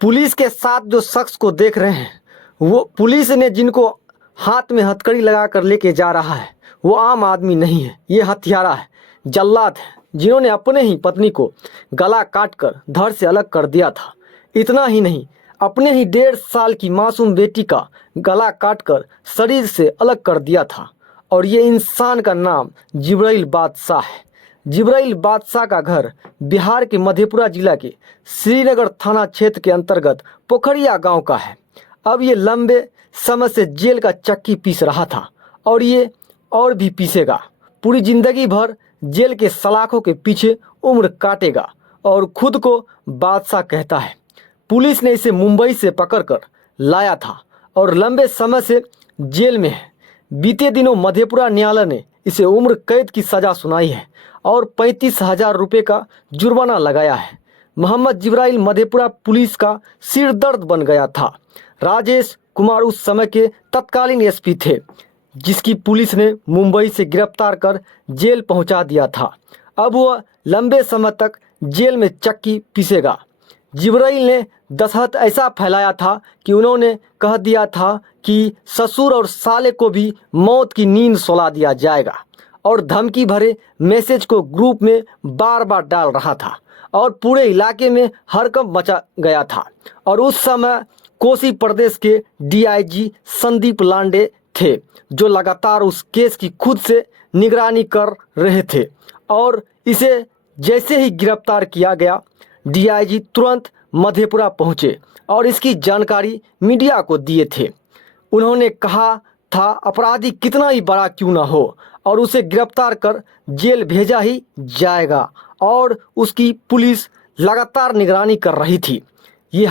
Police के साथ जो शख्स को देख रहे हैं, वो पुलिस ने जिनको हाथ में हथकड़ी लगा कर लेके जा रहा है, वो आम आदमी नहीं है। ये हत्यारा है, जल्लाद है, जिन्होंने अपने ही पत्नी को गला काट कर धड़ से अलग कर दिया था। इतना ही नहीं, अपने ही 1.5 साल की मासूम बेटी का गला काट कर शरीर से अलग कर दिया था। और ये इंसान का नाम जिब्राइल बादशाह है। जिब्राइल बादशाह का घर बिहार के मधेपुरा जिला के श्रीनगर थाना क्षेत्र के अंतर्गत पोखरिया गांव का है। अब ये लंबे समय से जेल का चक्की पीस रहा था और ये और भी पीसेगा। पूरी जिंदगी भर जेल के सलाखों के पीछे उम्र काटेगा और खुद को बादशाह कहता है। पुलिस ने इसे मुंबई से पकड़कर लाया था और लंबे समय से जेल में है। बीते दिनों मधेपुरा न्यायालय ने इसे उम्र कैद की सज़ा सुनाई है और 35,000 रुपये का जुर्माना लगाया है। मोहम्मद जिब्राइल मधेपुरा पुलिस का सिर दर्द बन गया था। राजेश कुमार उस समय के तत्कालीन एसपी थे, जिसकी पुलिस ने मुंबई से गिरफ्तार कर जेल पहुंचा दिया था। अब वह लंबे समय तक जेल में चक्की पीसेगा। जिब्राइल ने दहशत ऐसा फैलाया था कि उन्होंने कह दिया था कि ससुर और साले को भी मौत की नींद सुला दिया जाएगा और धमकी भरे मैसेज को ग्रुप में बार बार डाल रहा था और पूरे इलाके में हड़कंप मचा गया था। और उस समय कोसी प्रदेश के डीआईजी संदीप लांडे थे, जो लगातार उस केस की खुद से निगरानी कर रहे थे। और इसे जैसे ही गिरफ्तार किया गया, डीआईजी तुरंत मधेपुरा पहुंचे और इसकी जानकारी मीडिया को दिए थे। उन्होंने कहा था अपराधी कितना ही बड़ा क्यों ना हो और उसे गिरफ्तार कर जेल भेजा ही जाएगा और उसकी पुलिस लगातार निगरानी कर रही थी। ये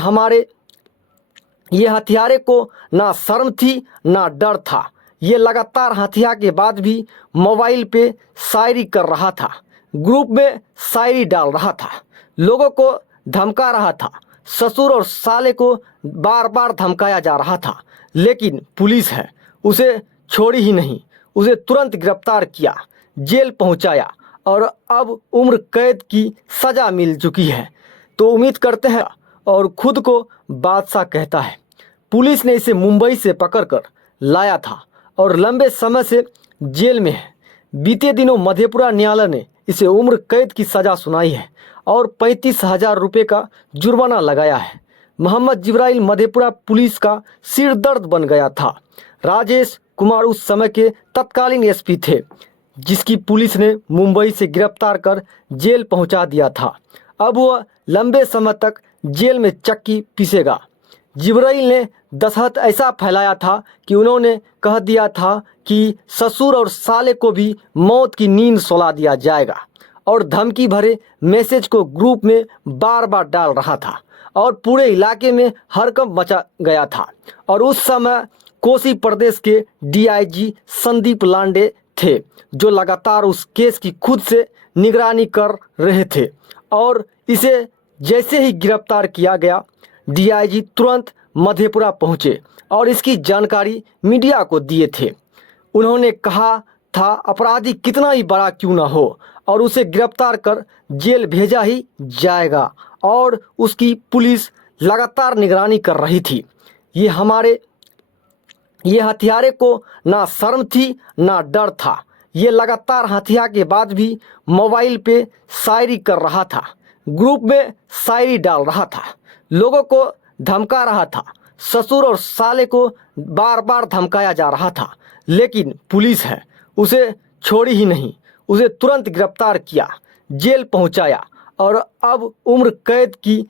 हथियारे को ना शर्म थी ना डर था। ये लगातार हथियार के बाद भी मोबाइल पे शायरी कर रहा था, ग्रुप में शायरी डाल रहा था, लोगों को धमका रहा था। ससुर और साले को बार बार धमकाया जा रहा था, लेकिन पुलिस है उसे छोड़ी ही नहीं। उसे तुरंत गिरफ्तार किया, जेल पहुंचाया और अब उम्र कैद की सज़ा मिल चुकी है। तो उम्मीद करते हैं और खुद को बादशाह कहता है। पुलिस ने इसे मुंबई से पकड़कर लाया था और लंबे समय से जेल में है। बीते दिनों मधेपुरा न्यायालय ने इसे उम्र कैद की सज़ा सुनाई है और 35,000 रुपये का जुर्माना लगाया है। मोहम्मद जिब्राइल मधेपुरा पुलिस का सिर दर्द बन गया था। राजेश कुमार उस समय के तत्कालीन एसपी थे, जिसकी पुलिस ने मुंबई से गिरफ्तार कर जेल पहुंचा दिया था। अब वह लंबे समय तक जेल में चक्की पीसेगा। जिब्राइल ने दहशत ऐसा फैलाया था कि उन्होंने कह दिया था कि ससुर और साले को भी मौत की नींद सुला दिया जाएगा और धमकी भरे मैसेज को ग्रुप में बार बार डाल रहा था और पूरे इलाके में हड़कंप मचा गया था। और उस समय कोसी प्रदेश के डीआईजी संदीप लांडे थे, जो लगातार उस केस की खुद से निगरानी कर रहे थे। और इसे जैसे ही गिरफ्तार किया गया, डीआईजी तुरंत मधेपुरा पहुंचे और इसकी जानकारी मीडिया को दिए थे। उन्होंने कहा था अपराधी कितना ही बड़ा क्यों ना हो और उसे गिरफ्तार कर जेल भेजा ही जाएगा और उसकी पुलिस लगातार निगरानी कर रही थी। ये हथियारे को ना शर्म थी ना डर था। ये लगातार हथियार के बाद भी मोबाइल पे शायरी कर रहा था, ग्रुप में शायरी डाल रहा था, लोगों को धमका रहा था। ससुर और साले को बार बार धमकाया जा रहा था, लेकिन पुलिस है उसे छोड़ी ही नहीं। उसे तुरंत गिरफ्तार किया, जेल पहुंचाया और अब उम्र कैद की